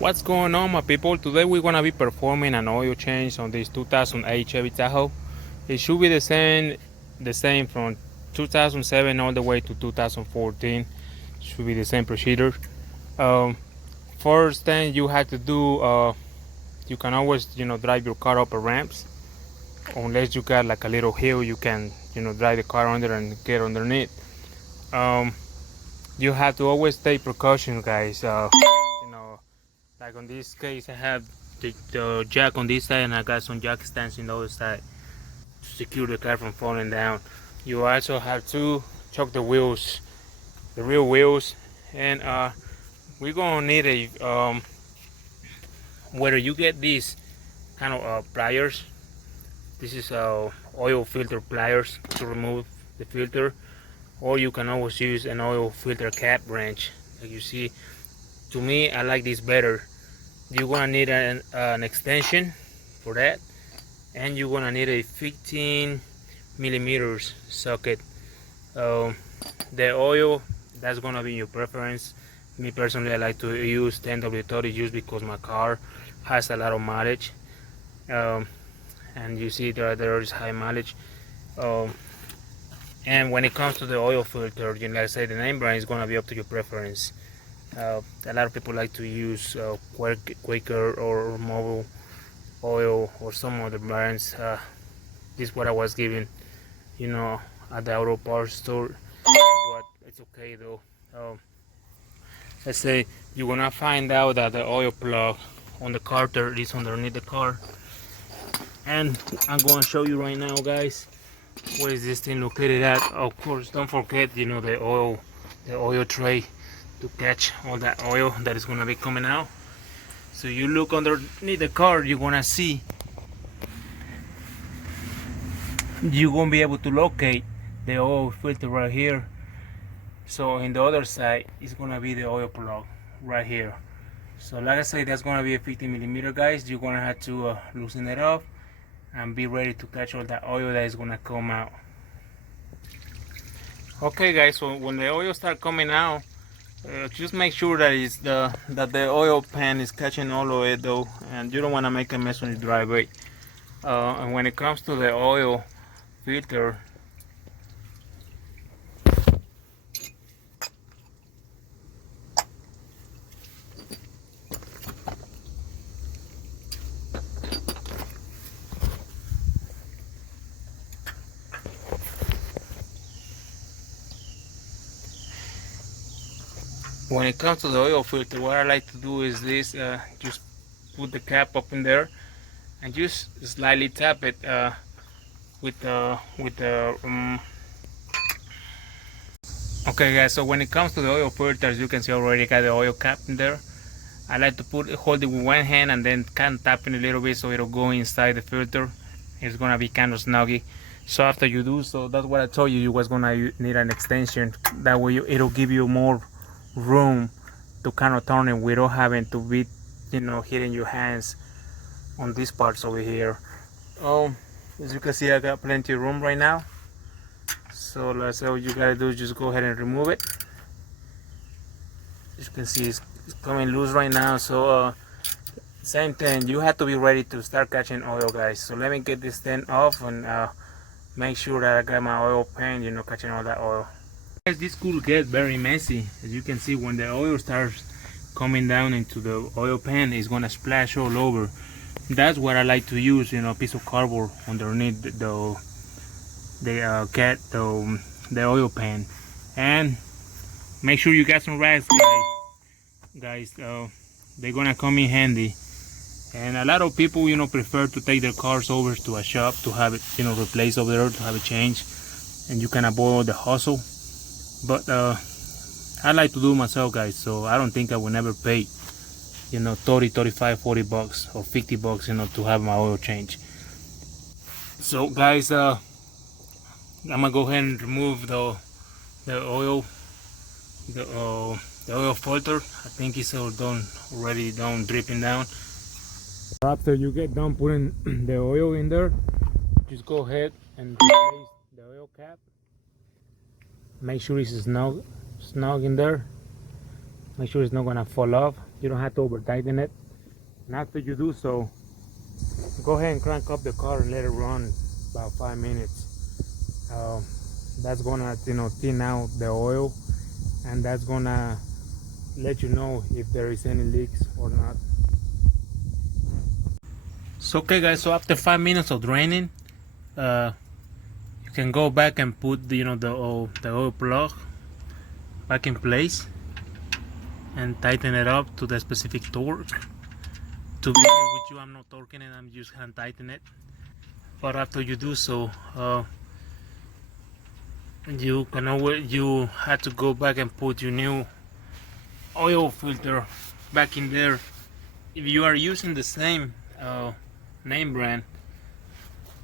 What's going on, my people? Today we're gonna be performing an oil change on this 2008 Chevy Tahoe. It should be the same from 2007 all the way to 2014. Should be the same procedure. Um, First thing you have to do, you can always drive your car up a ramps, unless you got like a little hill you can drive the car under and get underneath. Um, you have to always take precautions, guys. You know, Like on this case, I have the jack on this side, and I got some jack stands on the other side to secure the car from falling down. You also have to choke the wheels, the rear wheels, and we're gonna need a whether you get these kind of pliers. This is oil filter pliers to remove the filter, or you can always use an oil filter cap wrench. Like you see, to me, I like this better. You're gonna need an extension for that, and you're gonna need a 15 millimeters socket. The oil, that's gonna be your preference. Me personally, I like to use 10W30 just because my car has a lot of mileage, um, and you see there is high mileage. um, and when it comes to the oil filter, like I say, the name brand is gonna be up to your preference. A lot of people like to use Quaker or Mobile Oil or some other brands. This is what I was given, at the auto parts store, but it's okay though. Let's say you're gonna find out that the oil plug on the carter is underneath the car, and I'm gonna show you right now, guys, where is this thing located at. Of course, don't forget, the oil tray to catch all that oil that is gonna be coming out. So you look underneath the car, you're gonna be able to locate the oil filter right here. So in the other side is gonna be the oil plug right here. So like I said, that's gonna be a 50 millimeter, guys. You're gonna have to loosen it up and be ready to catch all that oil that is gonna come out. Okay, guys, so when the oil start coming out, just make sure that the oil pan is catching all of it though, and you don't want to make a mess on your driveway. And when it comes to the oil filter, what I like to do is this: just put the cap up in there and just slightly tap it with the okay, guys, so when it comes to the oil filters, you can see already got the oil cap in there. I like to hold it with one hand and then kind of tapping a little bit so it'll go inside the filter. It's gonna be kind of snuggy. So after you do so, that's what I told you was gonna need an extension. That way it'll give you more room to kind of turn it without having to be hitting your hands on these parts over here. As you can see, I got plenty of room right now. So let's say what you gotta do is just go ahead and remove it. As you can see, it's coming loose right now. So same thing, you have to be ready to start catching oil, guys. So let me get this thing off and make sure that I got my oil pan, catching all that oil. Guys, this could get very messy. As you can see, when the oil starts coming down into the oil pan, it's gonna splash all over. That's what I like to use, a piece of cardboard underneath the oil pan. And make sure you got some rags, guys. They're gonna come in handy. And a lot of people prefer to take their cars over to a shop to have it replaced over there, to have it changed, and you can avoid the hustle. But I like to do it myself, guys, so I don't think I will never pay 30, 35, 40 bucks or 50 bucks to have my oil change. So guys, I'm gonna go ahead and remove the oil filter. I think it's all already done dripping down. After you get done putting the oil in there, just go ahead and replace the oil cap. Make sure it's snug in there. Make sure it's not gonna fall off. You don't have to over tighten it. And after you do so, go ahead and crank up the car and let it run about 5 minutes. That's gonna, you know, thin out the oil, and that's gonna let you know if there is any leaks or not. So okay guys, so after 5 minutes of draining, you can go back and put the, you know, the oil plug back in place and tighten it up to the specific torque. To be honest with you, I'm not torquing it, I'm just hand tightening it. But after you do so, you have to go back and put your new oil filter back in there. If you are using the same name brand,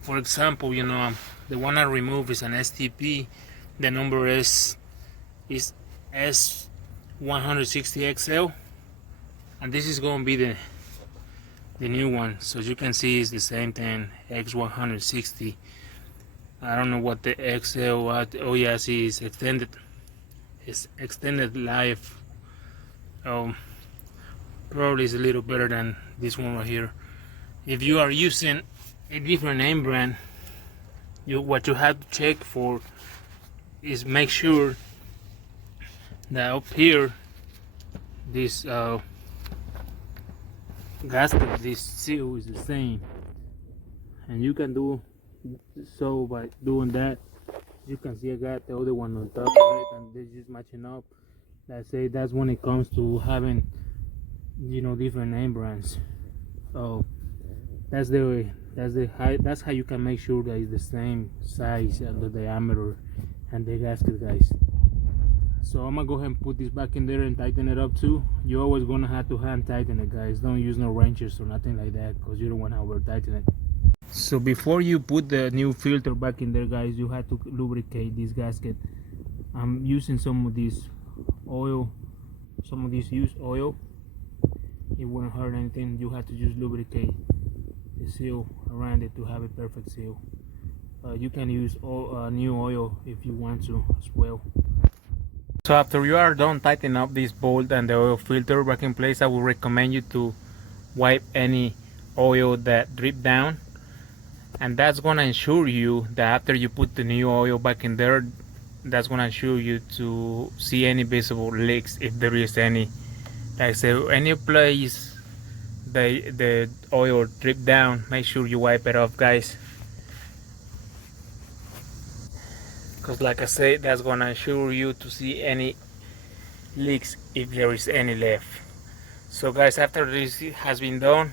for example, you know, the one I removed is an STP. The number is S160XL, and this is going to be the new one. So as you can see, it's the same thing, X160. I don't know what the XL. Oh yeah, see, it's extended. It's extended life. Probably is a little better than this one right here. If you are using a different name brand, what you have to check for is make sure that up here this gasket, this seal is the same, and you can do so by doing that. You can see I got the other one on top of it, and they're just matching up. That's when it comes to having, you know, different name brands. So that's how you can make sure that it's the same size and the diameter and the gasket, guys. So I'm gonna go ahead and put this back in there and tighten it up too. You're always gonna have to hand tighten it, guys. Don't use no wrenches or nothing like that, because you don't want to over tighten it. So before you put the new filter back in there, guys, you have to lubricate this gasket. I'm using some of this oil, some of this used oil. It wouldn't hurt anything. You have to just lubricate the seal around it to have a perfect seal. You can use new oil if you want to as well. So after you are done tightening up this bolt and the oil filter back in place, I would recommend you to wipe any oil that drip down, and that's gonna ensure you that after you put the new oil back in there, that's gonna ensure you to see any visible leaks, if there is any. Like I said, any place the oil drip down, make sure you wipe it off, guys, because like I said, that's gonna ensure you to see any leaks if there is any left. So guys, after this has been done,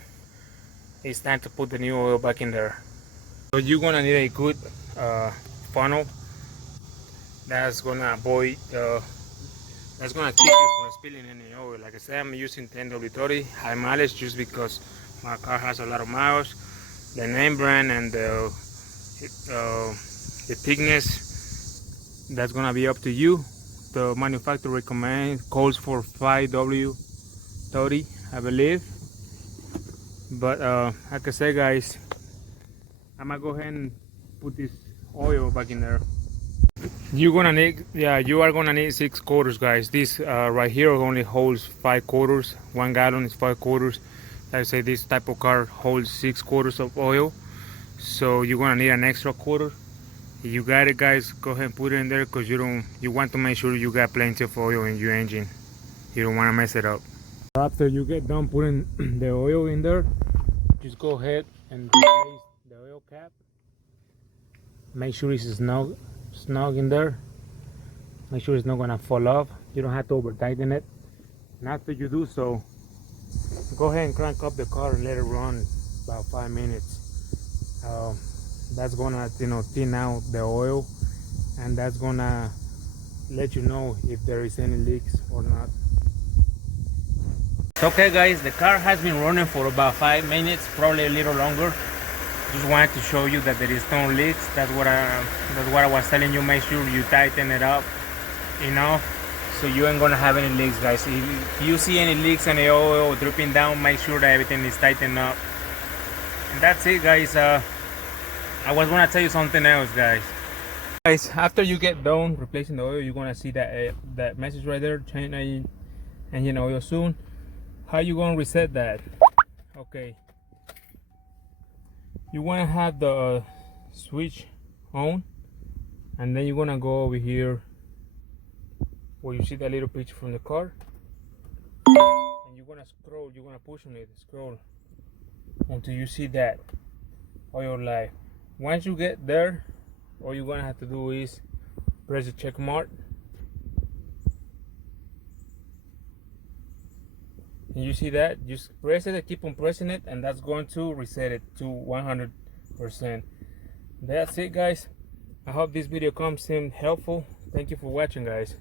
it's time to put the new oil back in there. So you're gonna need a good funnel that's gonna avoid that's gonna keep you from spilling any oil. Like I said, I'm using 10W30 high mileage just because my car has a lot of miles. The name brand and the thickness, that's gonna be up to you. The manufacturer calls for 5W30, I believe. But like I said, guys, I'm gonna go ahead and put this oil back in there. You are gonna need 6 quarters, guys. This right here only holds 5 quarters. 1 gallon is 5 quarters. Like I say, this type of car holds 6 quarters of oil, so you're gonna need an extra quarter. If you got it, guys, go ahead and put it in there, because you want to make sure you got plenty of oil in your engine. You don't want to mess it up. After you get done putting the oil in there, just go ahead and replace the oil cap. Make sure it's snug in there. Make sure it's not gonna fall off. You don't have to over tighten it. And after you do so, go ahead and crank up the car and let it run about 5 minutes. That's gonna, you know, thin out the oil, and that's gonna let you know if there is any leaks or not. Okay guys, the car has been running for about 5 minutes, probably a little longer. Just wanted to show you that there is no leaks. That's what I was telling you. Make sure you tighten it up enough so you ain't gonna have any leaks, guys. If you see any leaks and the oil dripping down, make sure that everything is tightened up. And that's it, guys. I was gonna tell you something else, guys. Guys, after you get done replacing the oil, you're gonna see that that message right there, change engine oil soon. How you gonna reset that? Okay, you wanna have the switch on, and then you're gonna go over here where you see that little picture from the car, and you're gonna scroll, you're gonna push on it, scroll until you see that oil light. Once you get there, all you're gonna have to do is press the check mark, and you see that, just press it and keep on pressing it, and that's going to reset it to 100%. That's it, guys. I hope this video comes in helpful. Thank you for watching, guys.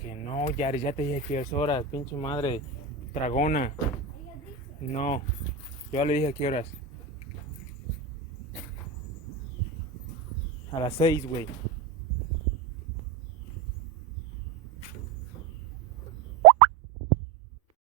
Que no, Yari, ya te dije que es hora, pinche madre dragona. No, yo le dije a qué horas. A las 6, güey.